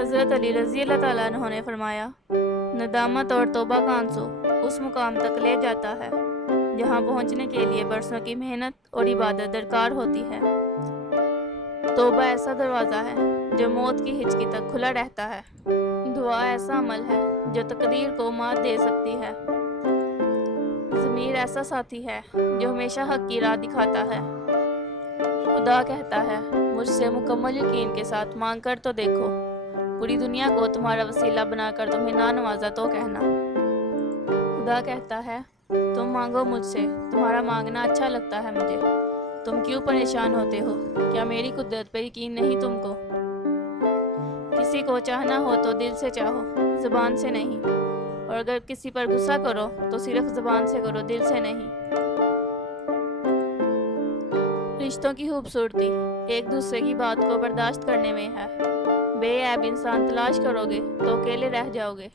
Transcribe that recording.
حضرت علی رضی اللہ تعالیٰ عنہ نے فرمایا، ندامت اور توبہ کا آنسو اس مقام تک لے جاتا ہے جہاں پہنچنے کے لیے برسوں کی محنت اور عبادت درکار ہوتی ہے۔ توبہ ایسا دروازہ ہے جو موت کی ہچکی تک کھلا رہتا ہے۔ دعا ایسا عمل ہے جو تقدیر کو مات دے سکتی ہے۔ ضمیر ایسا ساتھی ہے جو ہمیشہ حق کی راہ دکھاتا ہے۔ خدا کہتا ہے، مجھ سے مکمل یقین کے ساتھ مانگ کر تو دیکھو، پوری دنیا کو تمہارا وسیلہ بنا کر تمہیں نہ نوازا تو کہنا۔ خدا کہتا ہے، تم مانگو مجھ سے، تمہارا مانگنا اچھا لگتا ہے مجھے، تم کیوں پریشان ہوتے ہو؟ کیا میری قدرت پہ یقین نہیں تم کو؟ کسی کو چاہنا ہو تو دل سے چاہو، زبان سے نہیں، اور اگر کسی پر غصہ کرو تو صرف زبان سے کرو، دل سے نہیں۔ رشتوں کی خوبصورتی ایک دوسرے کی بات کو برداشت کرنے میں ہے۔ بے عیب انسان تلاش کرو گے تو اکیلے رہ جاؤ گے۔